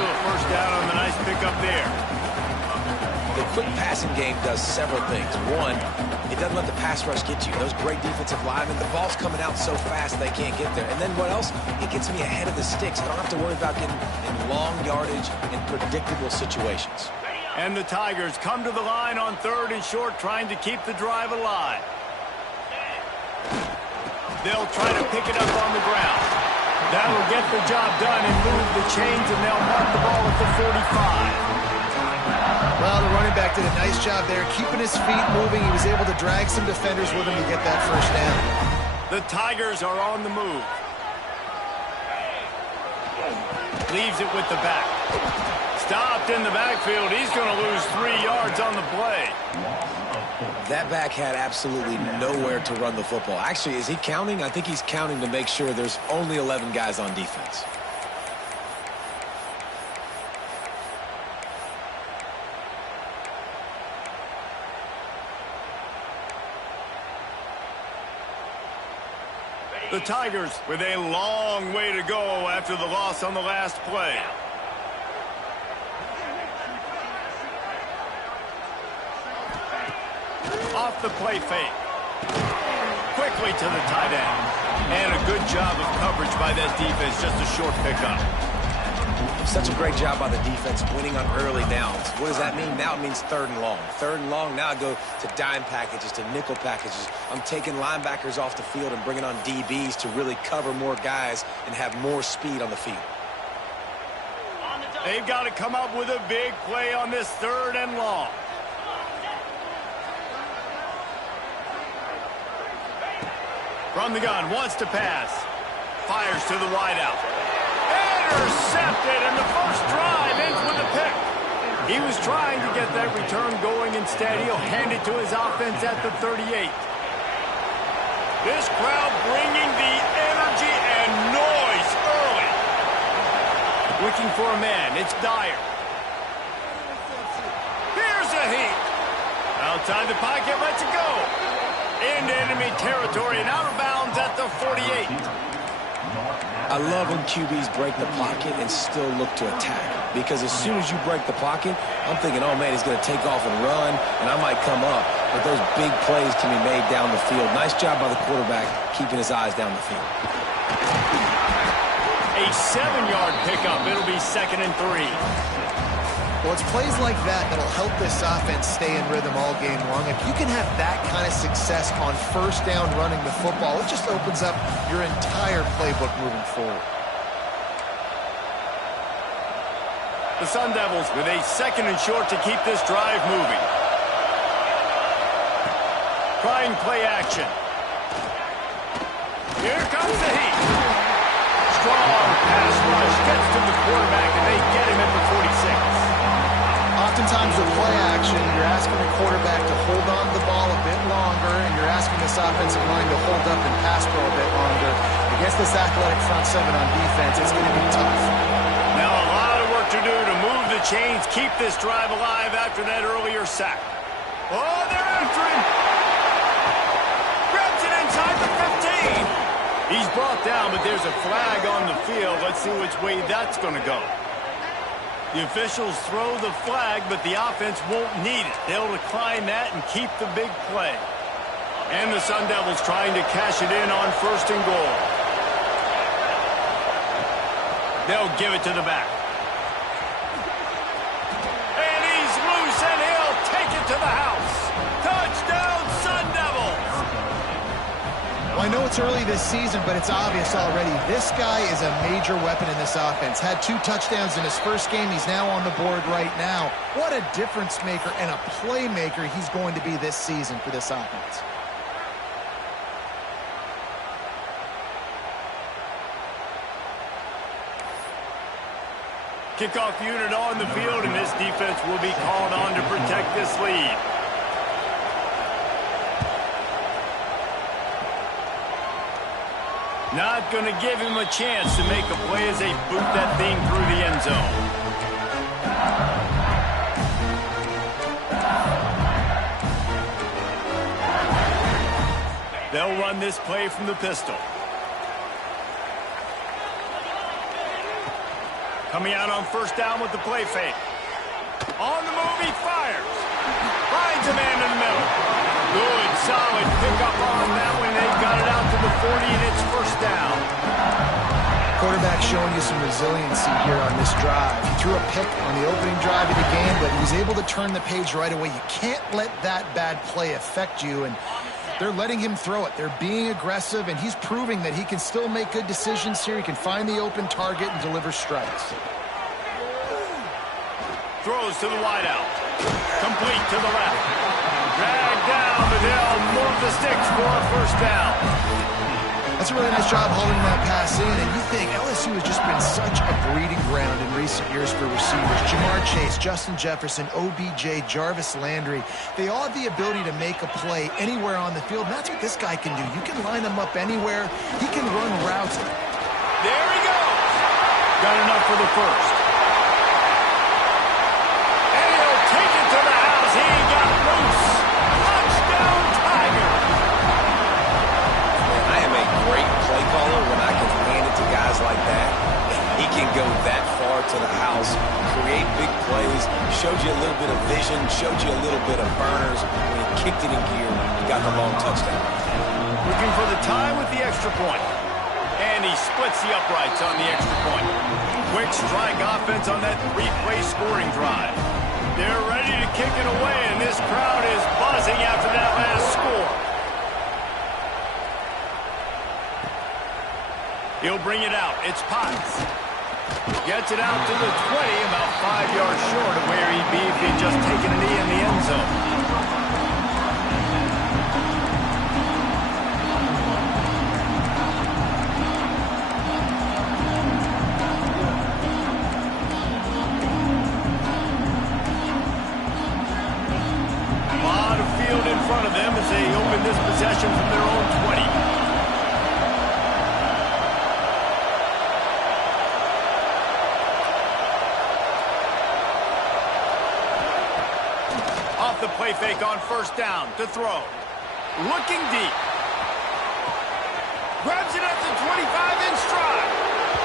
to a first down on the nice pickup there. The quick passing game does several things. One, it doesn't let the pass rush get you. Those great defensive linemen, the ball's coming out so fast they can't get there. And then what else? It gets me ahead of the sticks. I don't have to worry about getting in long yardage and predictable situations. And the Tigers come to the line on 3rd and short, trying to keep the drive alive. They'll try to pick it up on the ground. That'll get the job done and move the chains, and they'll mark the ball at the 45. Well, the running back did a nice job there, keeping his feet moving. He was able to drag some defenders with him to get that first down. The Tigers are on the move. Leaves it with the back. Stopped in the backfield. He's going to lose 3 yards on the play. That back had absolutely nowhere to run the football. Actually, is he counting? I think he's counting to make sure there's only 11 guys on defense. The Tigers with a long way to go after the loss on the last play. Off the play fake. Quickly to the tight end. And a good job of coverage by that defense. Just a short pickup. Such a great job by the defense winning on early downs. What does that mean? Now it means 3rd and long. 3rd and long, now I go to dime packages, to nickel packages. I'm taking linebackers off the field and bringing on DBs to really cover more guys and have more speed on the field. They've got to come up with a big play on this 3rd and long. From the gun, wants to pass. Fires to the wideout. Intercepted, and the first drive ends with a pick. He was trying to get that return going. Instead, he'll hand it to his offense at the 38. This crowd bringing the energy and noise early. Looking for a man. It's Dyer. Here's a heat. Outside the pocket, lets it go. Into enemy territory and out of bounds at the 48. I love when QBs break the pocket and still look to attack. Because as soon as you break the pocket, I'm thinking, oh, man, he's going to take off and run, and I might come up. But those big plays can be made down the field. Nice job by the quarterback keeping his eyes down the field. A 7-yard pickup. It'll be 2nd and 3. Well, it's plays like that that'll help this offense stay in rhythm all game long. If you can have that kind of success on first down running the football, it just opens up your entire playbook moving forward. The Sun Devils with a 2nd and short to keep this drive moving. Trying play action. Here comes the heat. Strong pass rush gets to the quarterback, and they get him at the 46. Oftentimes with play action, you're asking the quarterback to hold on to the ball a bit longer, and you're asking this offensive line to hold up and pass pro a bit longer. Against this athletic front 7 on defense, it's going to be tough. Now a lot of work to do to move the chains, keep this drive alive after that earlier sack. Oh, they're after him. Grabs it inside the 15. He's brought down, but there's a flag on the field. Let's see which way that's going to go. The officials throw the flag, but the offense won't need it. They'll decline that and keep the big play. And the Sun Devils trying to cash it in on 1st and goal. They'll give it to the back. And he's loose, and he'll take it to the house. Touchdown, Sun Devils! Well, I know it's early this season, but it's obvious already. This guy is a major weapon in this offense. Had 2 touchdowns in his first game. He's now on the board right now. What a difference maker and a playmaker he's going to be this season for this offense. Kickoff unit on the field, and this defense will be called on to protect this lead. Not going to give him a chance to make a play as they boot that thing through the end zone. They'll run this play from the pistol. Coming out on first down with the play fake. On the move, he fires. Finds a man in the middle. Good, solid pickup on that one. They got it out to the 40, and it's first down. Quarterback showing you some resiliency here on this drive. He threw a pick on the opening drive of the game, but he was able to turn the page right away. You can't let that bad play affect you, and they're letting him throw it. They're being aggressive, and he's proving that he can still make good decisions here. He can find the open target and deliver strikes. Throws to the wideout. Complete to the left. Dragged down, but they'll move the sticks for a first down. That's a really nice job holding that pass in, and you think LSU has just been such a breeding ground in recent years for receivers. Jamar Chase, Justin Jefferson, OBJ, Jarvis Landry, they all have the ability to make a play anywhere on the field, and that's what this guy can do. You can line him up anywhere. He can run routes. There he goes. Got enough for the first. And he'll take it to the house. He got loose. Touchdown, Tiger. I am a great play caller when I can hand it to guys like that. He can go that far to the house, create big plays, showed you a little bit of vision, showed you a little bit of burners. When he kicked it in gear, he got the long touchdown. Looking for the tie with the extra point. And he splits the uprights on the extra point. Quick strike offense on that three-play scoring drive. They're ready to kick it away, and this crowd is buzzing after that last score. He'll bring it out. It's Potts. Gets it out to the 20, about 5 yards short of where he'd be if he'd just taken a knee in the end zone. A lot of field in front of them as they open this possession from their own 20. The play fake on first down to throw. Looking deep. Grabs it at the 25 in stride.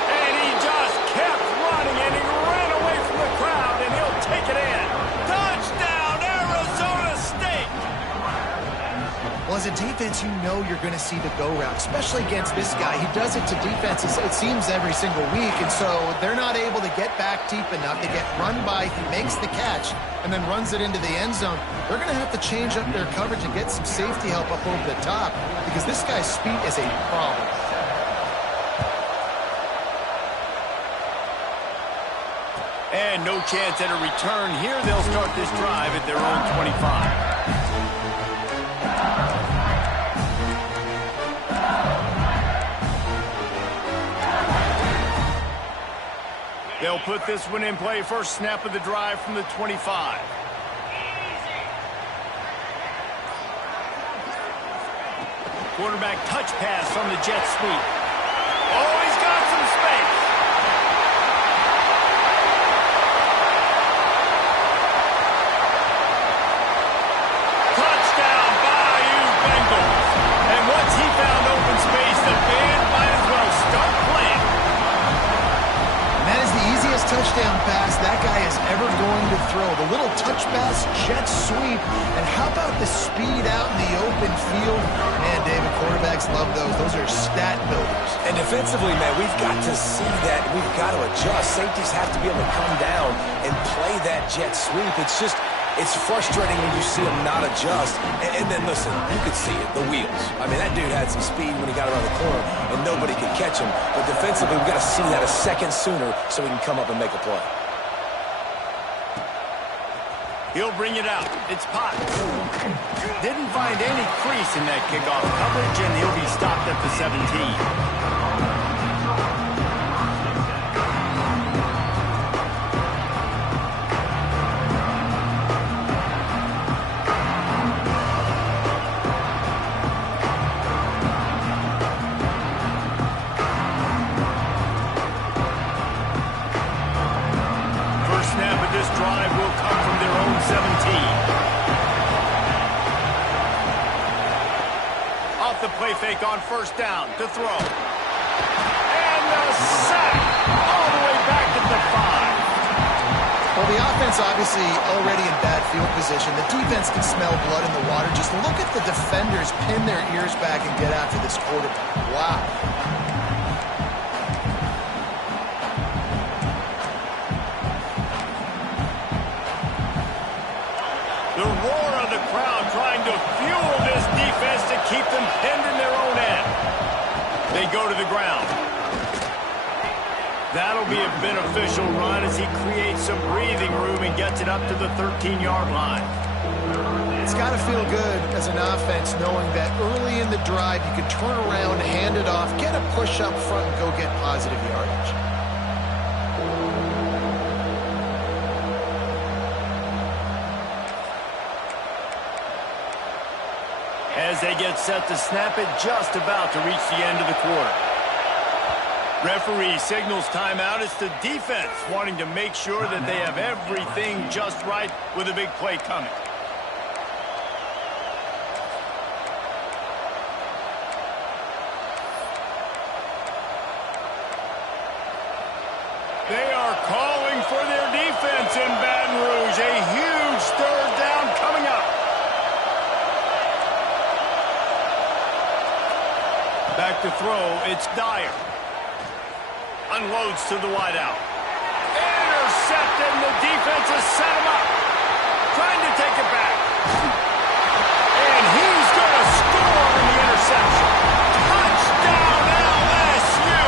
And he just kept running, and he ran away from the crowd, and he'll take it in. Touchdown, Arizona State! Well, as a defense, you know you're going to see the go route, especially against this guy. He does it to defenses, it seems, every single week, and so they're not able to get back deep enough to get run by. He makes the catch and then runs it into the end zone. They're going to have to change up their coverage and get some safety help up over the top because this guy's speed is a problem. And no chance at a return here. They'll start this drive at their own 25. They'll put this one in play. First snap of the drive from the 25. Quarterback touch pass from the jet sweep. Oh, he's got some space. Touchdown, Bayou Bengals. And once he found open space, the band might as well start playing. That is the easiest touchdown pass that guy is ever going to throw. The little touch pass, jet sweep, and how about the speed out in the open field? Man, David, quarterbacks love those. Those are stat builders. And defensively, man, we've got to see that. We've got to adjust. Safeties have to be able to come down and play that jet sweep. It's frustrating when you see him not adjust. And then, listen, you could see it, the wheels. I mean, that dude had some speed when he got around the corner, and nobody could catch him. But defensively, we've got to see that a second sooner so he can come up and make a play. He'll bring it out. It's Potts. Didn't find any crease in that kickoff coverage, and he'll be stopped at the 17. Play fake on first down to throw. And the sack all the way back at the 5. offense obviously already in bad field position. The defense can smell blood in the water. Just look at the defenders pin their ears back and get after this quarterback. Wow. The roar of the crowd trying to fuel this defense to keep them pinned in their own end. They go to the ground. That'll be a beneficial run as he creates some breathing room and gets it up to the 13-yard line. It's got to feel good as an offense knowing that early in the drive you can turn around, hand it off, get a push up front, and go get positive yardage. As they get set to snap it, just about to reach the end of the quarter. Referee signals timeout. It's the defense wanting to make sure that they have everything just right with a big play coming. They are calling for their defense in Baton Rouge. A huge third down coming up. Back to throw, it's Dyer. Unloads to the wideout. Intercepted, and the defense has set him up. Trying to take it back. And he's going to score on the interception. Touchdown, LSU!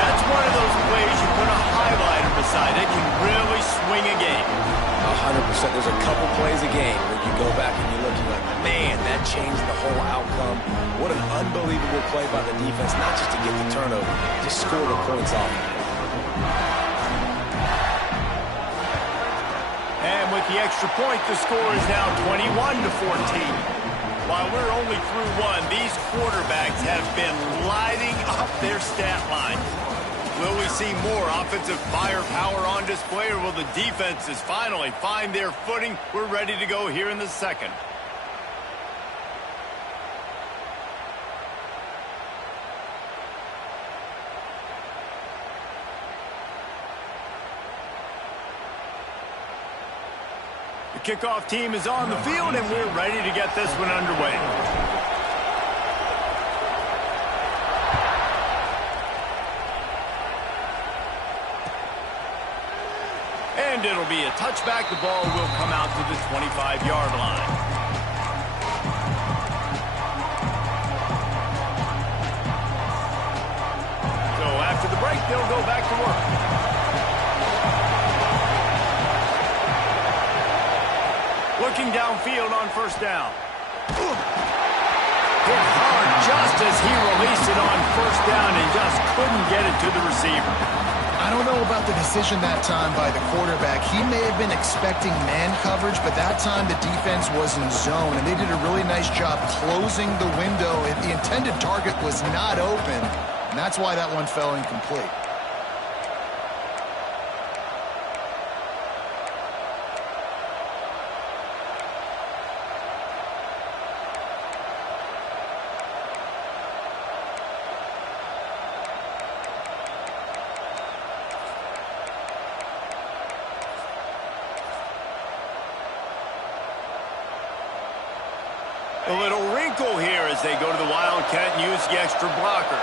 That's one of those plays you put a highlighter beside. It can really swing a game. 100%. There's a couple plays a game where you go back and you look, you're like, man, that changed the whole outcome. What an unbelievable play by the defense, not just to get the turnover, just score the points off. And with the extra point, the score is now 21-14. While we're only through one, these quarterbacks have been lighting up their stat line. Will we see more offensive firepower on display, or will the defenses finally find their footing? We're ready to go here in the second. The kickoff team is on the field, and we're ready to get this one underway. And it'll be a touchback. The ball will come out to the 25-yard line. So after the break, they'll go back to work. Looking downfield on first down. Hit hard just as he released it on first down and just couldn't get it to the receiver. I don't know about the decision that time by the quarterback. He may have been expecting man coverage, but that time the defense was in zone, and they did a really nice job closing the window. The intended target was not open, and that's why that one fell incomplete. A little wrinkle here as they go to the Wildcat and use the extra blocker.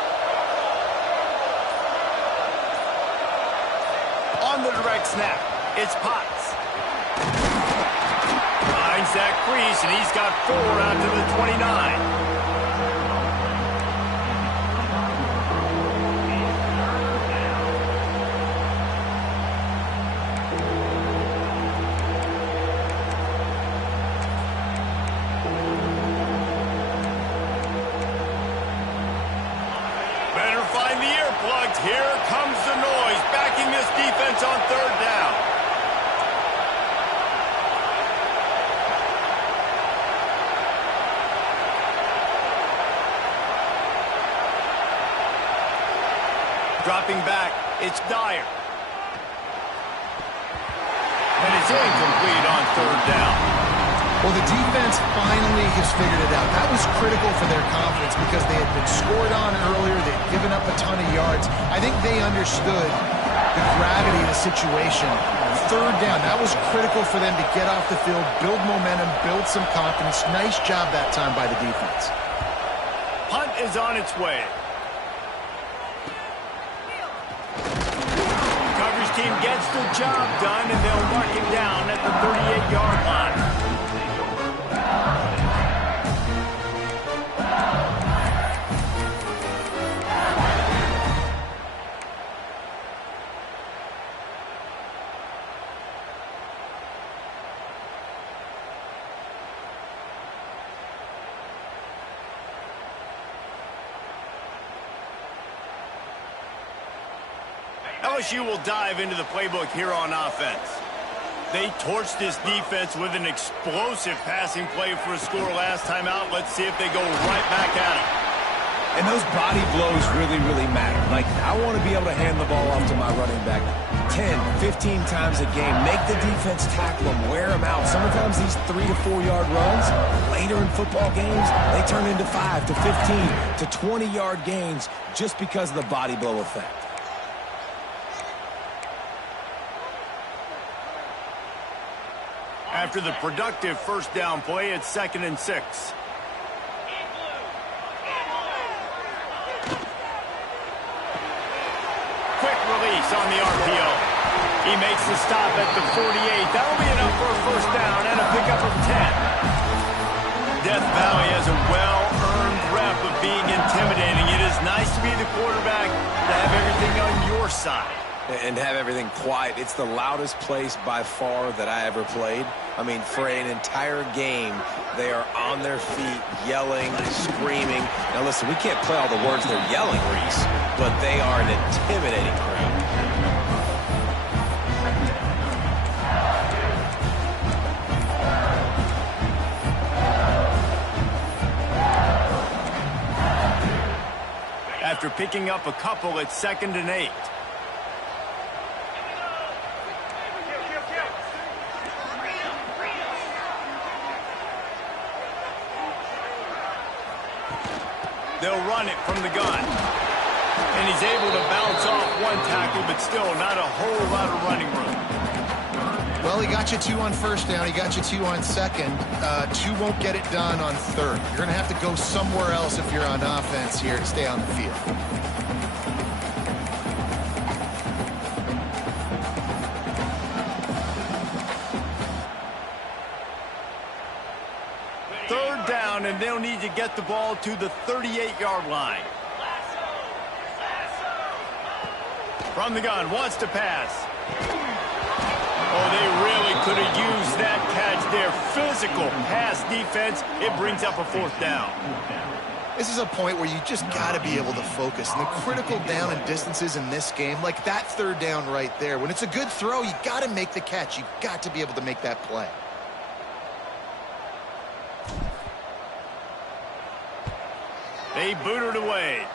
On the direct snap, it's Potts. Finds that crease, and he's got 4 out to the 29. Here comes the noise, backing this defense on third down. Dropping back, it's Dyer. And it's incomplete on third down. Well, the defense finally has figured it out. That was critical for their confidence because they had been scored on earlier. They'd given up a ton of yards. I think they understood the gravity of the situation. third down. That was critical for them to get off the field, build momentum, build some confidence. Nice job that time by the defense. Punt is on its way. Coverage team gets the job done, and they'll mark it down at the 38-yard line. LSU will dive into the playbook here on offense. They torched this defense with an explosive passing play for a score last time out. Let's see if they go right back at it. And those body blows really, really matter. Like, I want to be able to hand the ball off to my running back 10, 15 times a game. Make the defense tackle them, wear them out. Sometimes these 3 to 4 yard runs, later in football games, they turn into 5 to 15 to 20 yard gains just because of the body blow effect. After the productive first down play, it's 2nd and 6. Quick release on the RPO. He makes the stop at the 48. That'll be enough for a first down and a pickup of 10. Death Valley has a well-earned rep of being intimidating. It is nice to be the quarterback, to have everything on your side. And have everything quiet. It's the loudest place by far that I ever played. I mean, for an entire game, they are on their feet, yelling, screaming. Now, listen, we can't play all the words they're yelling, Reese, but they are an intimidating crowd. After picking up a couple, it's 2nd and 8. They'll run it from the gun. And he's able to bounce off one tackle, but still not a whole lot of running room. Well, he got you 2 on first down. He got you 2 on second. 2 won't get it done on third. You're going to have to go somewhere else if you're on offense here to stay on the field. Third down, and they'll need to get the ball to the 38-yard line. From the gun, wants to pass. Oh, they really could have used that catch there. Physical pass defense. It brings up a 4th down. This is a point where you just got to be able to focus. And the critical down and distances in this game, like that third down right there, when it's a good throw, you got to make the catch. You've got to be able to make that play. They boot it away.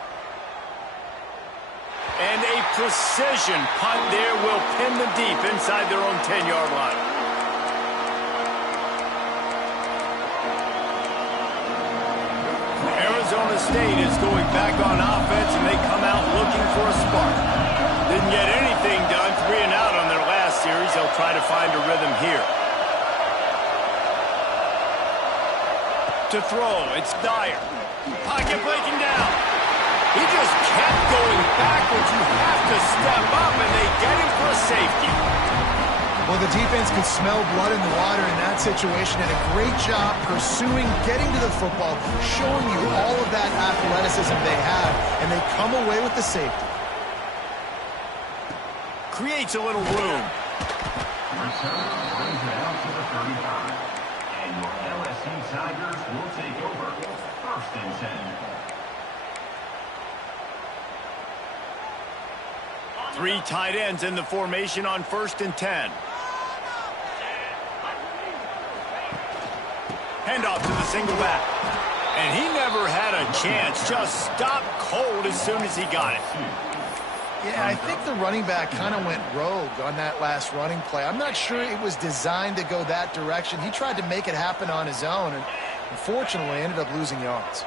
And a precision punt there will pin them deep inside their own 10-yard line. Arizona State is going back on offense, and they come out looking for a spark. Didn't get anything done, 3 and out on their last series. They'll try to find a rhythm here. To throw, it's Dyer. Pocket breaking down. He just kept going backwards. You have to step up, and they get him for a safety. Well, the defense could smell blood in the water in that situation, and a great job pursuing, getting to the football, showing you all of that athleticism they have, and they come away with the safety. Creates a little room. Return brings it out to the 35. And your LSU Tigers will take over 1st and 10. 3 tight ends in the formation on 1st and 10. Handoff to the single back. And he never had a chance. Just stopped cold as soon as he got it. Yeah, I think the running back kind of went rogue on that last running play. I'm not sure it was designed to go that direction. He tried to make it happen on his own, and unfortunately ended up losing yards.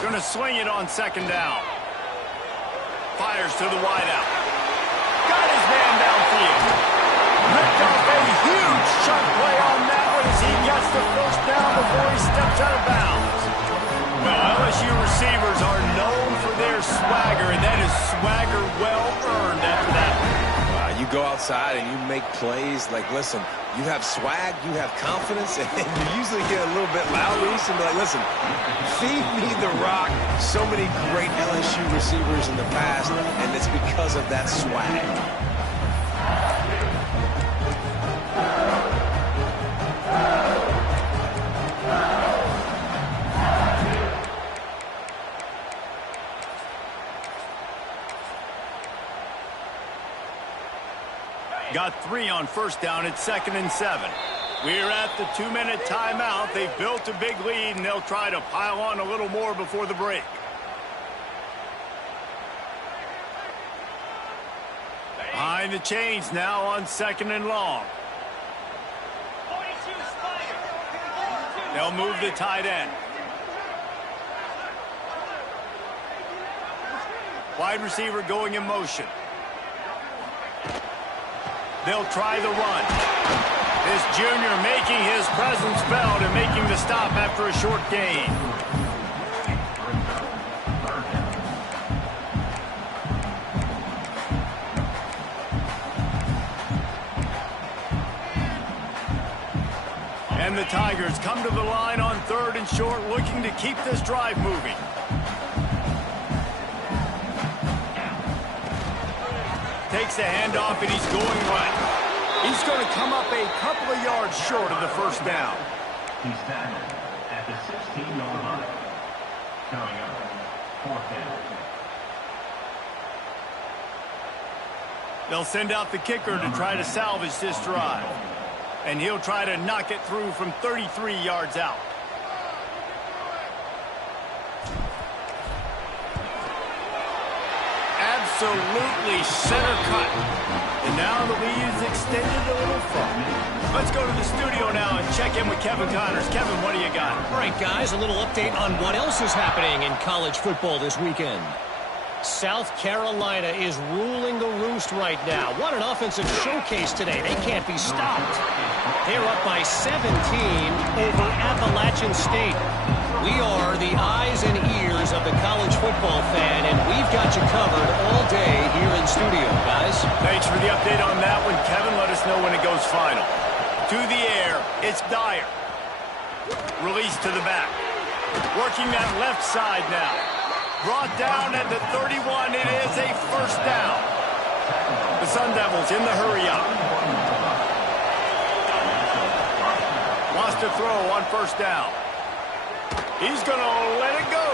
Going to swing it on 2nd down. fires to the wideout. Got his man downfield. Ripped off a huge chunk play on that one as he gets the first down before he steps out of bounds. Well, LSU receivers are known for their swagger, and that is swagger well earned after that. You go outside and you make plays. Like, listen, you have swag, you have confidence, and you usually get a little bit loud. We used to be like, listen, feed me the rock. So many great LSU receivers in the past, and it's because of that swag. Got 3 on first down at 2nd and 7. We're at the 2-minute timeout. They've built a big lead, and they'll try to pile on a little more before the break. Behind the chains now on 2nd and long. They'll move the tight end. Wide receiver going in motion. They'll try the run. This junior making his presence felt and making the stop after a short gain. And the Tigers come to the line on 3rd and short, looking to keep this drive moving. Takes the handoff, and he's going right. He's going to come up a couple of yards short of the first down. He's tackled at the 16-yard line. Coming up, 4th down. They'll send out the kicker to try to salvage this drive. And he'll try to knock it through from 33 yards out. Absolutely center cut. And now the lead is extended a little further. Let's go to the studio now and check in with Kevin Connors. Kevin, what do you got? All right, guys, a little update on what else is happening in college football this weekend. South Carolina is ruling the roost right now. What an offensive showcase today. They can't be stopped. They're up by 17 over Appalachian State. We are the eyes and ears of the college football fan, and we've got you covered all day here in studio, guys. Thanks for the update on that one, Kevin. Let us know when it goes final. To the air, it's Dyer. Release to the back. Working that left side now. Brought down at the 31. It is a first down. The Sun Devils in the hurry up. Wants to throw on first down. He's going to let it go.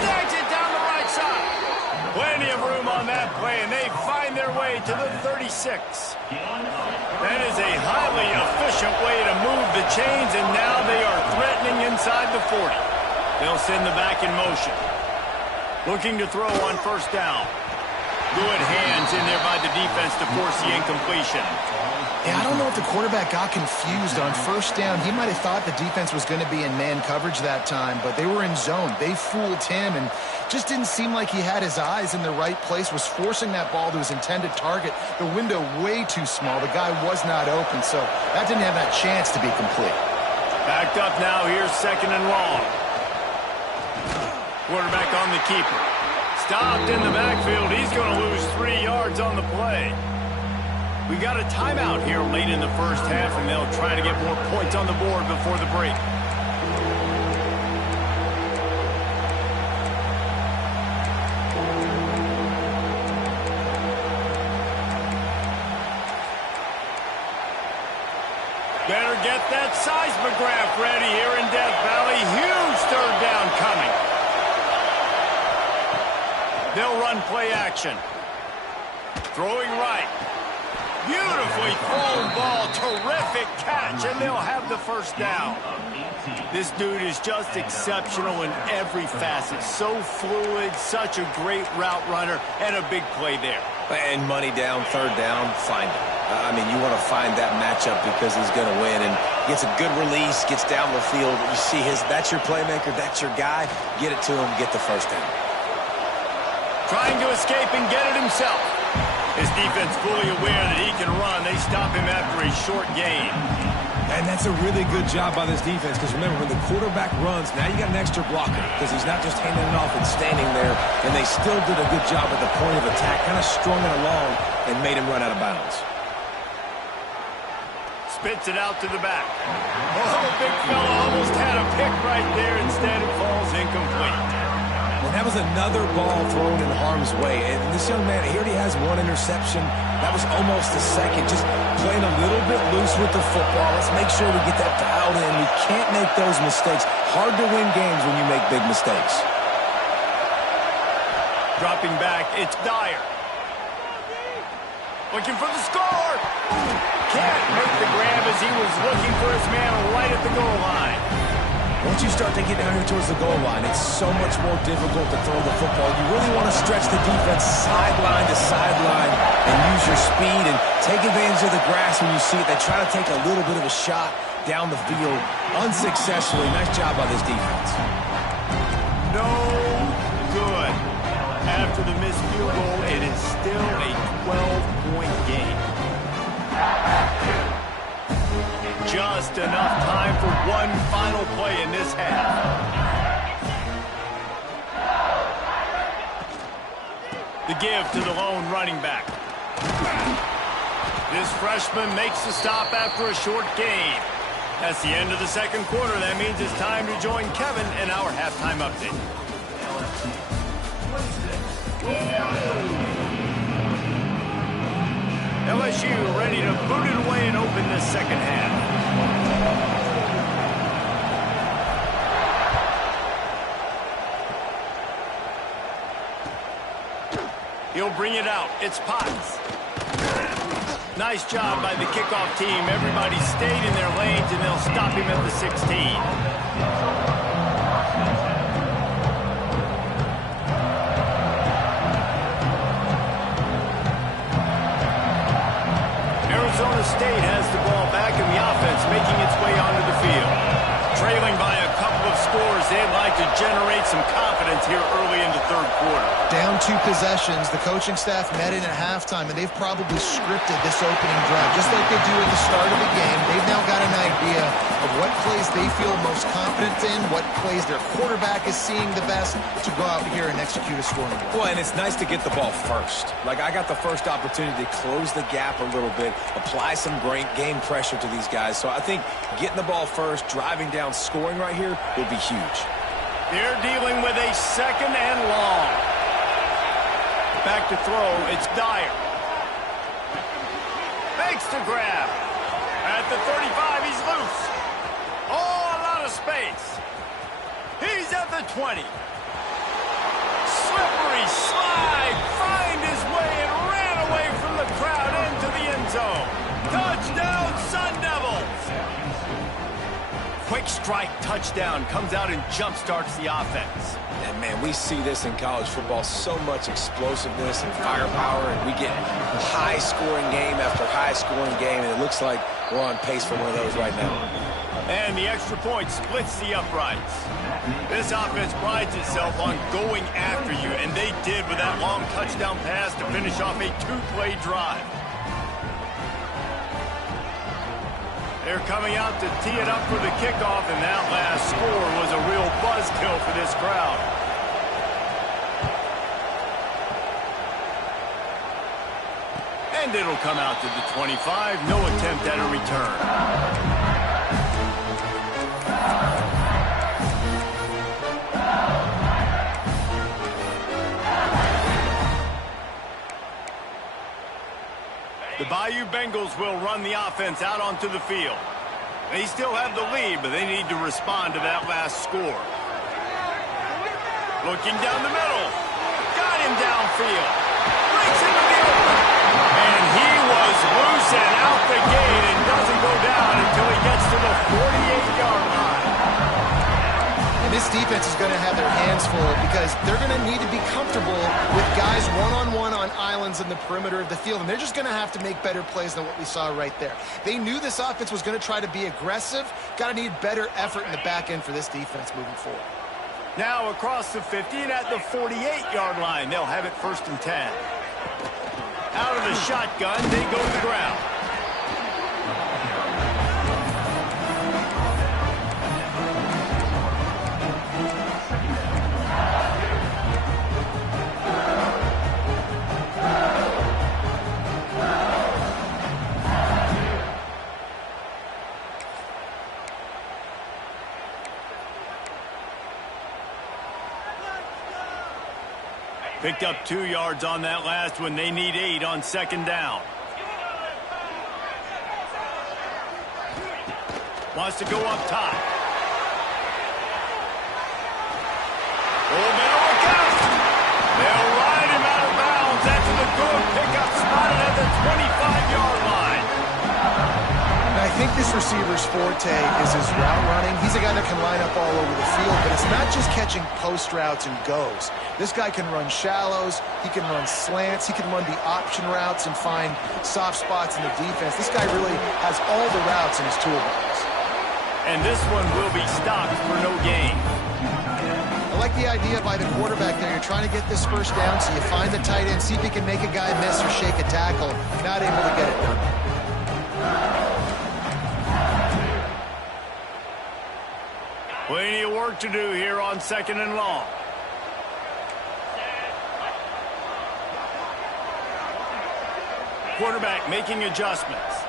Snags it down the right side. Plenty of room on that play, and they find their way to the 36. That is a highly efficient way to move the chains, and now they are threatening inside the 40. They'll send the back in motion. Looking to throw on first down. Good hands in there by the defense to force the incompletion. Yeah, I don't know if the quarterback got confused on first down. He might have thought the defense was going to be in man coverage that time, but they were in zone. They fooled him and just didn't seem like he had his eyes in the right place, was forcing that ball to his intended target. The window way too small. The guy was not open, so that didn't have that chance to be complete. Backed up now. Here's 2nd and long. Quarterback on the keeper. Stopped in the backfield. He's going to lose 3 yards on the play. We got a timeout here late in the first half, and they'll try to get more points on the board before the break. Better get that seismograph ready here in Death Valley. Huge 3rd down coming. They'll run play action. Throwing right. Beautifully thrown ball. Terrific catch, and they'll have the first down. This dude is just exceptional in every facet. So fluid, such a great route runner, and a big play there. And money down, 3rd down, find him. I mean, you want to find that matchup because he's going to win. And gets a good release, gets down the field. You see that's your playmaker, that's your guy. Get it to him, get the first down. Trying to escape and get it himself. His defense fully aware that he can run. They stop him after a short gain. And that's a really good job by this defense, because remember, when the quarterback runs, now you got an extra blocker, because he's not just handing it off and standing there, and they still did a good job at the point of attack, kind of strung it along and made him run out of bounds. Spits it out to the back. Oh, big fella almost had a pick right there. Instead, it falls incomplete. And that was another ball thrown in harm's way. And this young man, he already has one interception. That was almost the second. Just playing a little bit loose with the football. Let's make sure we get that dialed in. We can't make those mistakes. Hard to win games when you make big mistakes. Dropping back, it's Dyer. Looking for the score. Can't make the grab as he was looking for his man right at the goal line. Once you start to get down here towards the goal line, it's so much more difficult to throw the football. You really want to stretch the defense sideline to sideline and use your speed and take advantage of the grass when you see it. They try to take a little bit of a shot down the field unsuccessfully. Nice job by this defense. No good. After the missed field goal, it is still a 12-point game. Just enough time for one final play in this half. The give to the lone running back. This freshman makes the stop after a short gain. That's the end of the second quarter. That means it's time to join Kevin in our halftime update. LSU ready to boot it away and open this second half. He'll bring it out. It's Potts. Nice job by the kickoff team. Everybody stayed in their lanes, and they'll stop him at the 16. Arizona State has the ball back in the offense, making its way onto the field. Trailing by a couple of scores, they'd like to generate some confidence here early in the third quarter. Down 2 possessions, the coaching staff met in at halftime, and they've probably scripted this opening drive. Just like they do at the start of the game, they've now got an idea of what plays they feel most confident in, what plays their quarterback is seeing the best to go out here and execute a scoring drive. Well, and it's nice to get the ball first. Like, I got the first opportunity to close the gap a little bit, apply some great game pressure to these guys. So I think getting the ball first, driving down, scoring right here would be huge. They're dealing with a second and long. Back to throw, it's Dyer. Makes the grab. At the 35, he's loose. Oh, a lot of space. He's at the 20. Slippery slide, find his way and ran away from the crowd into the end zone. Touchdown, Sun Devils. Quick strike touchdown comes out and jump-starts the offense. And, man, we see this in college football, so much explosiveness and firepower, and we get high-scoring game after high-scoring game, and it looks like we're on pace for one of those right now. And the extra point splits the uprights. This offense prides itself on going after you, and they did with that long touchdown pass to finish off a 2-play drive. They're coming out to tee it up for the kickoff, and that last score was a real buzzkill for this crowd. And it'll come out to the 25. No attempt at a return. The Bayou Bengals will run the offense out onto the field. They still have the lead, but they need to respond to that last score. Looking down the middle. Got him downfield. Breaks into the open. And he was loose and out the gate and doesn't go down until he gets to the 48-yard line. And this defense is going to have their hands full because they're going to need to be comfortable with guys one-on-one on islands in the perimeter of the field, and they're just going to have to make better plays than what we saw right there. They knew this offense was going to try to be aggressive. Got to need better effort in the back end for this defense moving forward. Now across the 50 and at the 48-yard line. They'll have it 1st and 10. Out of the shotgun, they go to the ground. Picked up 2 yards on that last one. They need 8 on 2nd down. Wants to go up top. Oh, better look out. They'll ride him out of bounds. That's a good pickup, spotted at the 25-yard line. And I think this receiver's forte is his route running. He's a guy that can line up all over the field, but it's not just catching post routes and goes. This guy can run shallows, he can run slants, he can run the option routes and find soft spots in the defense. This guy really has all the routes in his toolbox. And this one will be stopped for no gain. I like the idea by the quarterback there. You're trying to get this 1st down, so you find the tight end, see if you can make a guy miss or shake a tackle. Not able to get it done. Plenty of work to do here on 2nd and long. Quarterback making adjustments.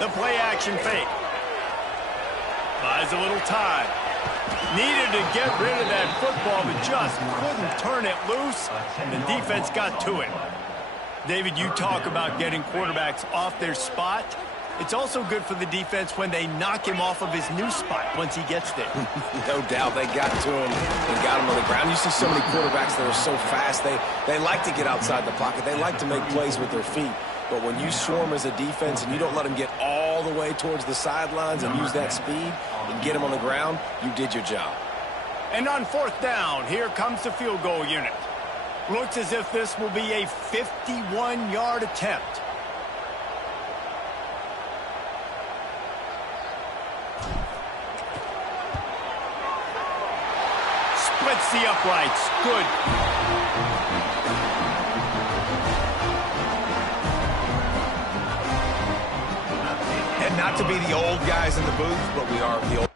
The play action fake. Buys a little time. Needed to get rid of that football, but just couldn't turn it loose, and the defense got to it. David, you talk about getting quarterbacks off their spot. It's also good for the defense when they knock him off of his new spot once he gets there. No doubt they got to him and got him on the ground. You see so many quarterbacks that are so fast. They like to get outside the pocket. They like to make plays with their feet. But when you swarm as a defense and you don't let them get all the way towards the sidelines and use that speed and get them on the ground, you did your job. And on 4th down, here comes the field goal unit. Looks as if this will be a 51-yard attempt. Splits the uprights. Good. And not to be the old guys in the booth, but we are the old